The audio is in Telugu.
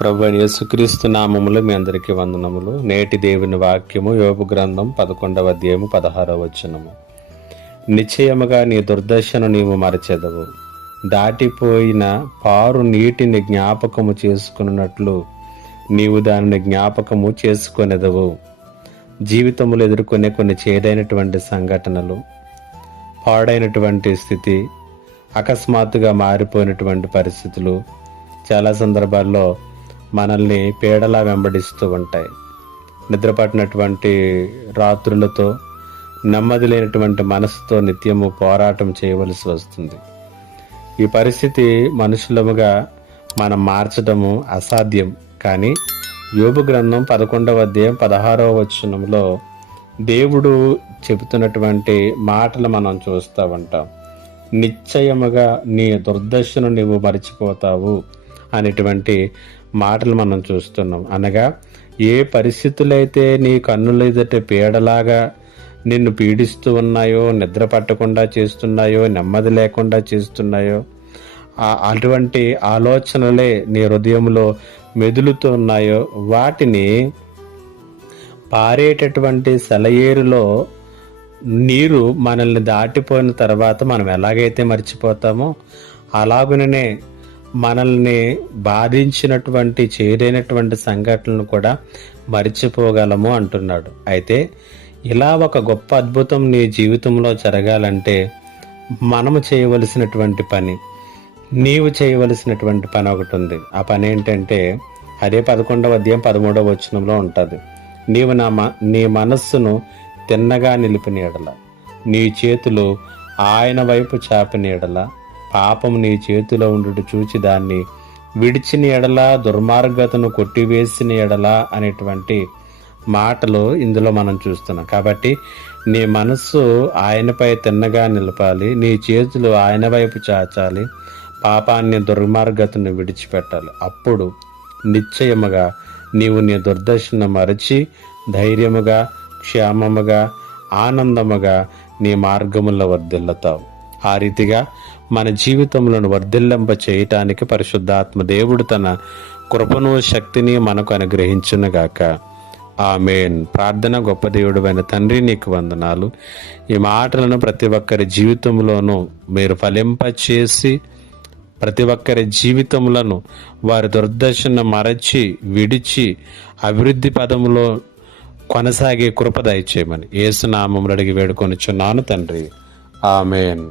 ప్రభు యేసుక్రీస్తు నామములు మీ అందరికీ వందనములు. నేటి దేవుని వాక్యము యోపు గ్రంథం పదకొండవ అధ్యాయము పదహారవ వచనము. నిశ్చయముగా నీ దుర్దశను నీవు మరచెదవు. దాటిపోయిన పారు నీటిని జ్ఞాపకము చేసుకున్నట్లు నీవు దానిని జ్ఞాపకము చేసుకొనెదవు. జీవితములు ఎదుర్కొనే కొన్ని చేదైనటువంటి సంఘటనలు పాడైనటువంటి స్థితి అకస్మాత్తుగా మారిపోయినటువంటి పరిస్థితులు చాలా సందర్భాల్లో మనల్ని పీడలా వెంబడిస్తూ ఉంటాయి. నిద్రపట్టినటువంటి రాత్రులతో నెమ్మది లేనటువంటి మనసుతో నిత్యము పోరాటం చేయవలసి వస్తుంది. ఈ పరిస్థితి మనుషులముగా మనం మార్చడము అసాధ్యం. కానీ యోగు గ్రంథం పదకొండవ అధ్యాయం పదహారవ వచనంలో దేవుడు చెబుతున్నటువంటి మాటలు మనం చూస్తూ ఉంటాం. నిశ్చయముగా నీ దుర్దశను నువ్వు మర్చిపోతావు. అనేటువంటి మాటలు మనం చూస్తున్నాం. అనగా ఏ పరిస్థితులైతే నీ కన్నుల ఎదుట పీడలాగా నిన్ను పీడిస్తూ ఉన్నాయో నిద్ర పట్టకుండా చేస్తున్నాయో నెమ్మది లేకుండా చేస్తున్నాయో అటువంటి ఆలోచనలే నీ హృదయంలో మెదులుతూ ఉన్నాయో వాటిని పారేటటువంటి సెలయేరులో నీరు మనల్ని దాటిపోయిన తర్వాత మనం ఎలాగైతే మర్చిపోతామో అలాగుననే మనల్ని బాధించినటువంటి చేరైనటువంటి సంఘటనలు కూడా మరిచిపోగలము అంటున్నాడు. అయితే ఇలా ఒక గొప్ప అద్భుతం నీ జీవితంలో జరగాలంటే మనము చేయవలసినటువంటి పని నీవు చేయవలసినటువంటి పని ఒకటి ఉంది. ఆ పని ఏంటంటే అదే పదకొండవ అధ్యాయం పదమూడవ వచనంలో ఉంటుంది. నీవు నా మ నీ మనస్సును తిన్నగా నిలిపిన ఎడల నీ చేతులు ఆయన వైపు చాపిన ఎడల పాపం నీ చేతిలో ఉండుట చూచి దాన్ని విడిచిన ఎడల దుర్మార్గతను కొట్టివేసిన ఎడల అనేటువంటి మాటలు ఇందులో మనం చూస్తున్నాం. కాబట్టి నీ మనస్సు ఆయనపై తిన్నగా నిలపాలి నీ చేతులు ఆయన వైపు చాచాలి పాపాన్ని దుర్మార్గతను విడిచిపెట్టాలి. అప్పుడు నిశ్చయముగా నీవు నీ దుర్దర్శన మరచి ధైర్యముగా క్షేమముగా ఆనందముగా నీ మార్గముల వర్దిల్లతావు ఆ రీతిగా మన జీవితంలో వర్ధిల్లింప చేయటానికి పరిశుద్ధాత్మ దేవుడు తన కృపను శక్తిని మనకు అనుగ్రహించునుగాక ఆమెన్. ప్రార్థన గొప్ప దేవుడు అయిన తండ్రి నీకు వందనాలు. ఈ మాటలను ప్రతి ఒక్కరి జీవితంలోనూ మీరు ఫలింప చేసి ప్రతి ఒక్కరి జీవితములను వారి దుర్దర్శన మరచి విడిచి అభివృద్ధి పదములో కొనసాగే కృప దయచేయమని ఏసునామములు అడిగి వేడుకొనిచున్నాను తండ్రి. ఆమెన్.